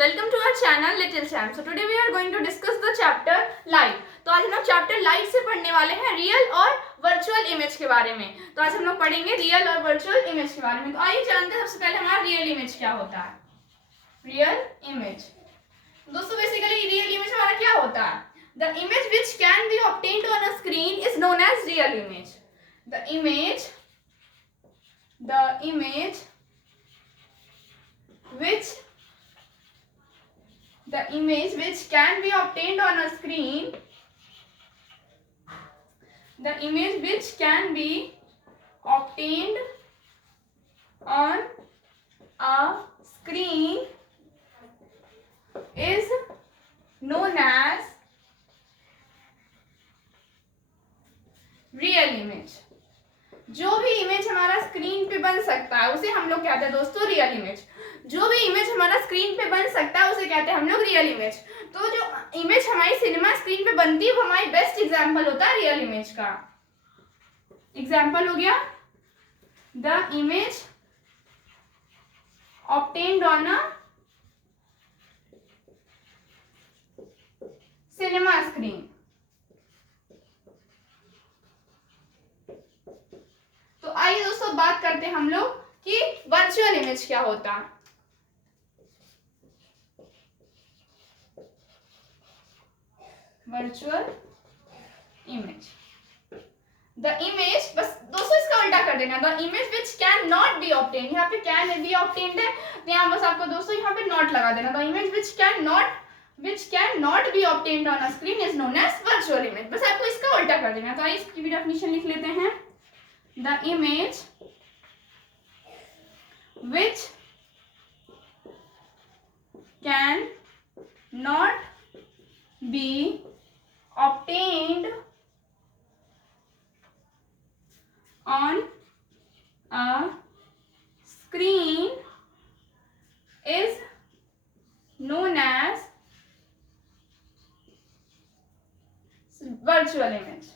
welcome to our channel Little Champ. So today we are going to discuss the chapter Light. तो आज हम लोग chapter light से पढ़ने वाले हैं रियल और वर्चुअल इमेज के बारे में. तो आज हम लोग पढ़ेंगे रियल और वर्चुअल इमेज के बारे में. तो आइए जानते हैं सबसे पहले हमारा रियल इमेज क्या होता है. रियल इमेज दोस्तों बेसिकली रियल इमेज हमारा क्या होता है. The image which can be obtained on a screen is known as real image. The image which can be obtained on a screen, the image which can be obtained on a screen is known as real image. जो भी image हमारा screen पे बन सकता है उसे हम लोग कहते हैं दोस्तों रियल इमेज. जो भी इमेज हमारा स्क्रीन पे बन सकता है उसे कहते हैं हम लोग रियल इमेज. तो जो इमेज हमारी सिनेमा स्क्रीन पे बनती है वो हमारी बेस्ट एग्जांपल होता है रियल इमेज का. एग्जांपल हो गया the image obtained on a cinema screen. तो आइए दोस्तों बात करते हैं हम लोग कि वर्चुअल इमेज क्या होता है. वर्चुअल इमेज द इमेज बस दोस्तों इसका उल्टा कर देना. The image which can not B obtain. यहाँ पे कैन बी ऑब्टेन्ड है तो यहाँ बस आपको दोस्तों यहाँ पे नॉट लगा देना. The image which can not be obtained on a screen is known as virtual image. बस आपको इसका उल्टा कर देना. तो आइए इसकी भी डेफिनेशन लिख लेते हैं. The image which can not be obtained on a screen is known as virtual image.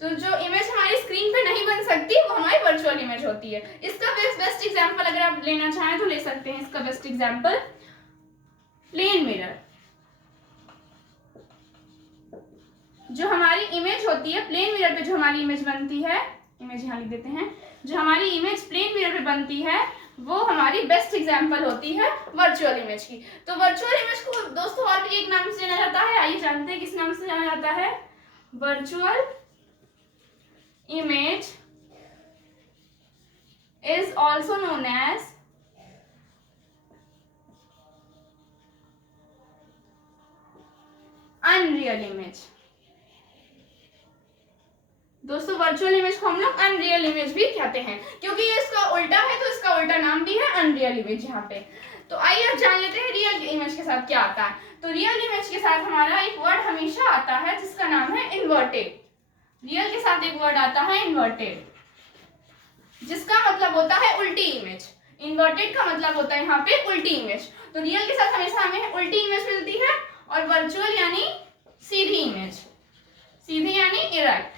तो जो इमेज हमारी स्क्रीन पे नहीं बन सकती वो हमारी वर्चुअल इमेज होती है. इसका बेस्ट एग्जांपल अगर आप लेना चाहें तो ले सकते हैं. इसका बेस्ट एग्जांपल प्लेन मिरर. जो हमारी इमेज होती है प्लेन मिरर पे जो हमारी इमेज बनती है, इमेज यहाँ लिख देते हैं, जो हमारी इमेज प्लेन मिरर पे बनती है वो हमारी बेस्ट एग्जांपल होती है वर्चुअल इमेज की. तो वर्चुअल इमेज को दोस्तों और भी एक नाम से जाना जाता है. आइए जानते हैं किस नाम से जाना जाता है. Virtual image is also known as unreal image. दोस्तों वर्चुअल इमेज को हम लोग अनरियल इमेज भी कहते हैं क्योंकि ये इसका उल्टा है तो इसका उल्टा नाम भी है अनरियल इमेज यहाँ पे. तो आइए अब जान लेते हैं रियल इमेज के साथ क्या आता है. तो रियल इमेज के साथ हमारा एक वर्ड हमेशा आता है जिसका नाम है इन्वर्टेड. रियल के साथ एक वर्ड आता है इन्वर्टेड जिसका मतलब होता है उल्टी इमेज. इन्वर्टेड का मतलब होता है यहाँ पे उल्टी इमेज. तो रियल के साथ हमेशा हमें उल्टी इमेज मिलती है और वर्चुअल यानी सीधी इमेज. सीधी यानी इरेक्ट.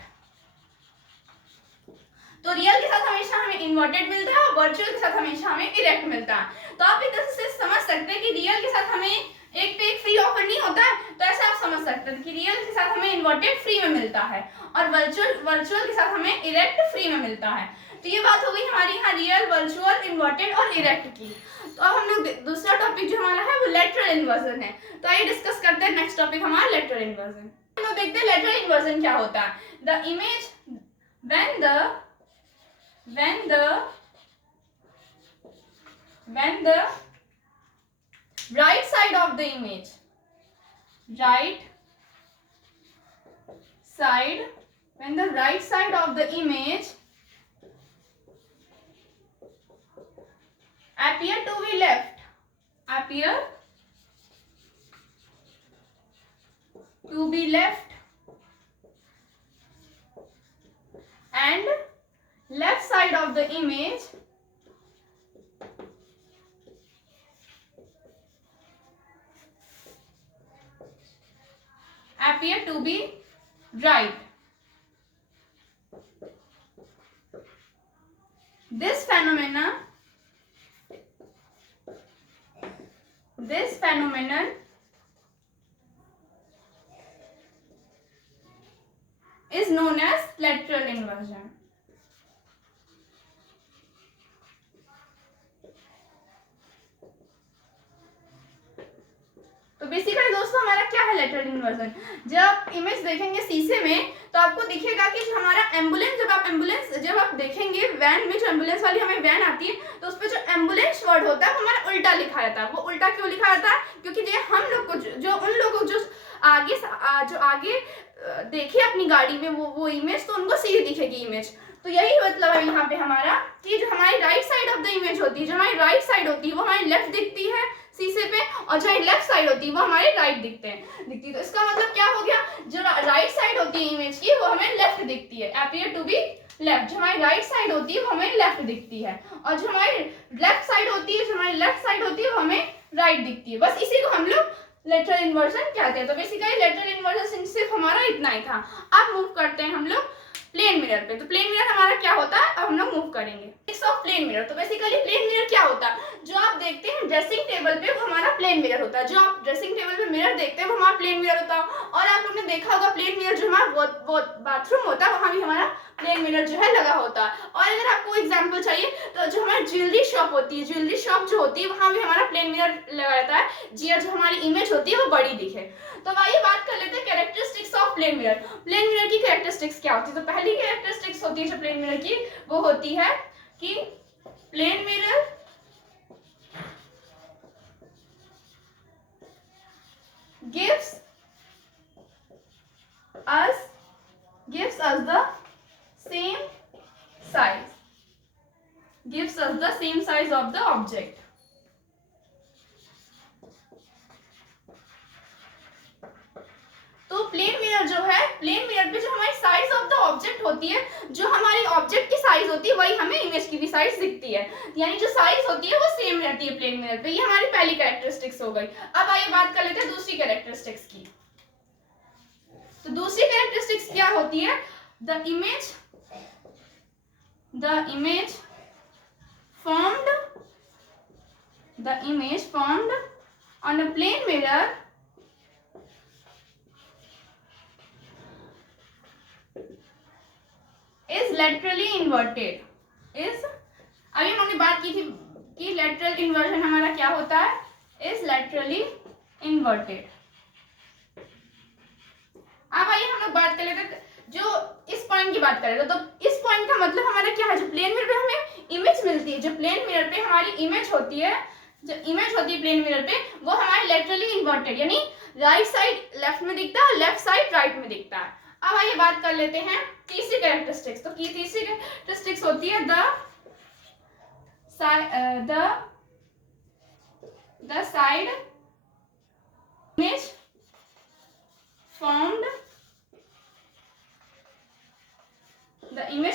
तो रियल के साथ हमेशा हमें इन्वर्टेड मिलता है और वर्चुअल के साथ हमेशा हमें इरेक्ट मिलता है. तो आप इधर से समझ सकते हैं कि रियल के साथ हमें एक पे एक फ्री ऑफर नहीं होता है. तो ऐसा आप समझ सकते हैं कि रियल के साथ हमें इन्वर्टेड फ्री में मिलता है और वर्चुअल के साथ हमें इरेक्ट फ्री में मिलता है. तो ये बात हो गई हमारी यहाँ रियल, वर्चुअल, इन्वर्टेड और इरेक्ट की. तो अब हम लोग दूसरा टॉपिक जो हमारा है वो लेटरल इन्वर्जन है. तो आइए डिस्कस करते हैं नेक्स्ट टॉपिक हमारा लेटरल इन्वर्जन. हम लोग देखते हैं लेटरल इन्वर्जन क्या होता है. The image when the right side of the image when the right side of the image appear to be left and left side of the image appear to be right. This phenomenon is known as lateral inversion. तो basically दोस्तों हमारा क्या है lateral inversion? जब आप image देखेंगे शीशे में तो आपको दिखेगा कि जो हमारा एम्बुलेंस, जब आप देखेंगे वैन में, जो एम्बुलेंस वाली हमें वैन आती है तो उस पर जो एम्बुलेंस वर्ड होता है वो हमारा उल्टा लिखा रहता है। वो उल्टा क्यों लिखा रहता है? क्योंकि जो हम लोग को जो उन लोगों को जो आगे देखे अपनी गाड़ी में वो इमेज, तो उनको सीधी दिखेगी इमेज। तो यही मतलब है यहाँ पे हमारा कि जो हमारी right side of the image होती है, जो हमारी राइट साइड होती है वो हमारी लेफ्ट दिखती है शीशे पे, और जो लेफ्ट साइड होती है वो हमारे राइट दिखती है। तो इसका मतलब क्या हो गया? जो राइट साइड होती है इमेज की वो हमें लेफ्ट दिखती है, अपीयर टू बी लेफ्ट। जो हमारी राइट साइड होती है वो हमें लेफ्ट दिखती है, और जो हमारी लेफ्ट साइड होती है वो हमें राइट दिखती है। बस इसी को हम लोग लेटरल इन्वर्जन कहते हैं। तो बेसिकली लेटरल इन्वर्जन सिर्फ हमारा इतना ही था। अब मूव करते हैं हम लोग प्लेन मिरर पे। तो प्लेन मिरर हमारा क्या होता है, अब हम लोग मूव करेंगे ऑफ प्लेन मिरर। तो बेसिकली प्लेन मिरर क्या होता है? जो आप देखते हैं ड्रेसिंग टेबल पे वो हमारा प्लेन मिरर होता है। जो आप ड्रेसिंग टेबल पे मिरर देखते हैं वो हमारा प्लेन मिरर होता है। और आप लोगों ने देखा होगा प्लेन मिरर जो हमारा बाथरूम होता है वहां भी हमारा प्लेन मिरर जो है लगा होता है। और अगर आपको एग्जांपल चाहिए तो जो हमारी ज्वेलरी शॉप होती है, ज्वेलरी शॉप जो होती है वहां भी हमारा प्लेन मिरर लगा रहता है, जो हमारी इमेज होती है वो बड़ी दिखे। तो आइए बात कर लेते हैं characteristics of plane mirror. Plane mirror की कैरेक्टरिस्टिक्स क्या होती है? तो पहली कैरेक्टरिस्टिक्स होती है जो प्लेन मिरर की, वो होती है कि plane mirror gives us the same size of the object. तो प्लेन मिरर जो है, प्लेन मिरर पे जो हमारी साइज ऑफ द ऑब्जेक्ट होती है, जो हमारी ऑब्जेक्ट की साइज होती है वही हमें इमेज की भी साइज दिखती है, यानी जो साइज होती है वो सेम रहती है प्लेन मिरर पे। ये हमारी पहली कैरेक्टरिस्टिक्स हो गई। अब आइए बात कर लेते हैं दूसरी कैरेक्टरिस्टिक्स की। तो दूसरी कैरेक्टरिस्टिक्स क्या होती है? The image formed on a plane mirror is laterally inverted. अभी हमने बात की थी कि lateral inversion हमारा क्या होता है? is laterally inverted. अब आइए हम लोग बात कर लेते हैं, जो इस पॉइंट की बात करें तो इस पॉइंट का मतलब हमारा क्या है? जो प्लेन मिरर पे हमें इमेज मिलती है, जो प्लेन मिरर पे हमारी इमेज होती है, प्लेन मिरर पे, वो हमारी लेटरली इन्वर्टेड, यानी राइट साइड लेफ्ट में दिखता है, लेफ्ट साइड राइट में दिखता है। अब आइए बात कर लेते हैं तीसरी कैरेक्टरिस्टिक्स। तो तीसरी कैरेक्टरिस्टिक्स होती है the side image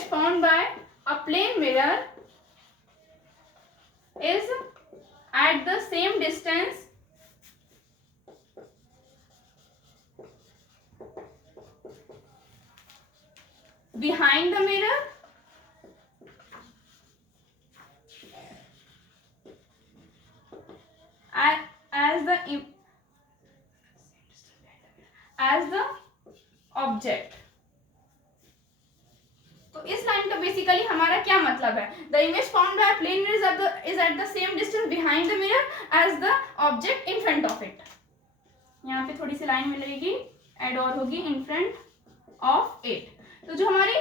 formed by a plane mirror is at the same distance behind the mirror as the object. तो इस लाइन का बेसिकली हमारा क्या मतलब है? The image formed by plane mirror is at the same distance behind the mirror as the object in front of it. यहाँ पे थोड़ी सी लाइन मिलेगी, एड और होगी इन फ्रंट ऑफ इट। तो जो हमारी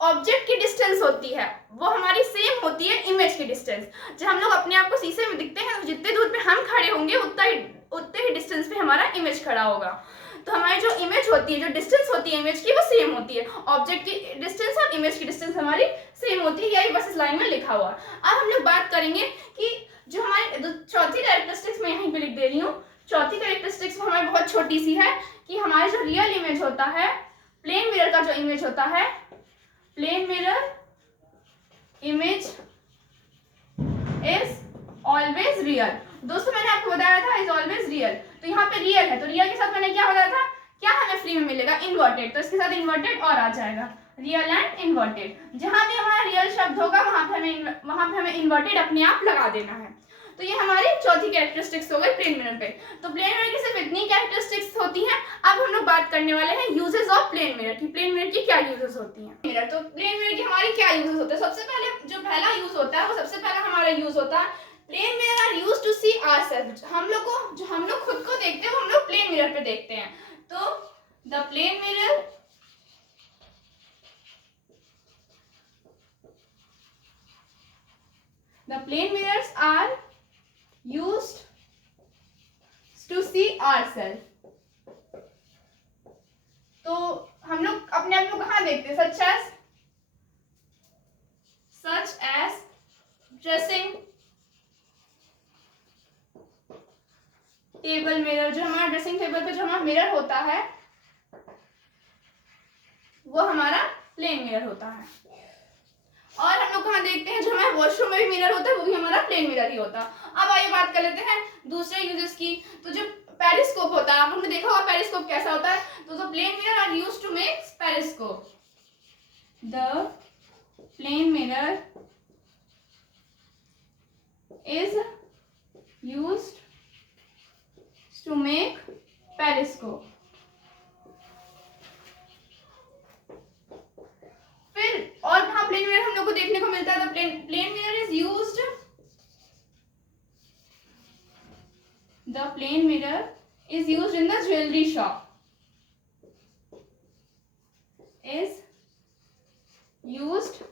ऑब्जेक्ट की डिस्टेंस होती है वो हमारी सेम होती है इमेज की डिस्टेंस। जब हम लोग अपने आप को शीशे में दिखते हैं तो जितने दूर पे हम खड़े होंगे उतने ही डिस्टेंस पे हमारा इमेज खड़ा होगा। तो हमारी जो इमेज होती है, जो डिस्टेंस होती है इमेज की, वो सेम होती है। ऑब्जेक्ट की डिस्टेंस और इमेज की डिस्टेंस हमारी सेम होती है, यही बस इस लाइन में लिखा हुआ। अब हम लोग बात करेंगे कि जो हमारी चौथी कैरेक्टरिस्टिक्स मैं यहीं पे लिख दे रही हूँ। चौथी कैरेक्टरिस्टिक्स हमारी बहुत छोटी सी है कि हमारी जो रियल इमेज होता है, प्लेन मिरर का जो इमेज होता है, plane mirror image is always real. दोस्तों मैंने आपको बताया था इज ऑलवेज रियल, तो यहाँ पे रियल है, तो रियल के साथ मैंने क्या बताया था, क्या हमें फ्री में मिलेगा? इन्वर्टेड। तो इसके साथ इन्वर्टेड और आ जाएगा। Real and inverted. जहां भी हमारा रियल शब्द होगा वहां पे हमें इन्वर्टेड अपने आप लगा देना है। तो ये हमारी चौथी कैरेक्टरिस्टिक्स हो गई प्लेन मिरर पे। तो प्लेन मिरर की सिर्फ इतनी कैरेक्टरिस्टिक्स होती हैं। अब हम लोग बात करने वाले हैं यूजेस ऑफ प्लेन मिरर की। प्लेन मिरर की क्या यूजेस होती हैं। मिरर, तो प्लेन मिरर की हमारी क्या यूजेस होते हैं। सबसे पहले जो पहला यूज होता है वो सबसे पहला हमारा यूज होता है plane mirror are used to see ourselves. हम लोग को जो हम लोग खुद को देखते हैं वो हम लोग प्लेन मिरर पे देखते हैं। तो the plane mirror The plane mirrors are used to see ourselves. तो हम लोग अपने आप को कहाँ देखते हैं, such as dressing table mirror. जो हमारा ड्रेसिंग टेबल पे जो हमारा मिरर होता है वो हमारा प्लेन मिरर होता है। और हम लोग कहाँ देखते हैं, जो हमारे वॉशरूम में भी मिरर होता है वो भी हमारा प्लेन मिरर ही होता है। अब आइए बात कर लेते हैं दूसरे यूजेस की। तो जो पेरिस्कोप होता है, आप लोगों ने देखा होगा पेरिस्कोप कैसा होता है। तो the plane mirror are used to make periscope. The plane mirror is used to make periscope. फिर और कहाँ प्लेन मिरर हम लोग को देखने को मिलता है। Plane mirror is used the plane mirror is used in the jewellery shop. Is used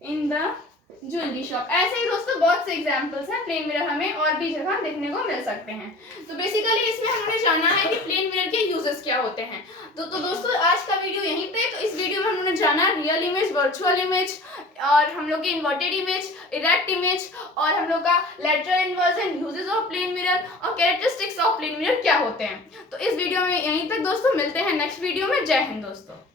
in the jewellery shop. ऐसे ही दोस्तों बहुत से एग्जांपल्स हैं। प्लेन मिरर हमें और भी जगह देखने को मिल सकते हैं। तो बेसिकली इसमें हमने जाना है कि प्लेन मिरर के यूजेस क्या होते हैं। तो दोस्तों आज का वीडियो यहीं पे। तो इस वीडियो में हमने जाना रियल इमेज, वर्चुअल इमेज, और हम लोग की इन्वर्टेड इमेज, इरेक्ट इमेज, और हम लोग का lateral inversion, uses of plane mirror और कैरेक्टरिस्टिक्स ऑफ प्लेन मिरर क्या होते हैं। तो इस वीडियो में यहीं तक दोस्तों, मिलते हैं नेक्स्ट वीडियो में। जय हिंद दोस्तों।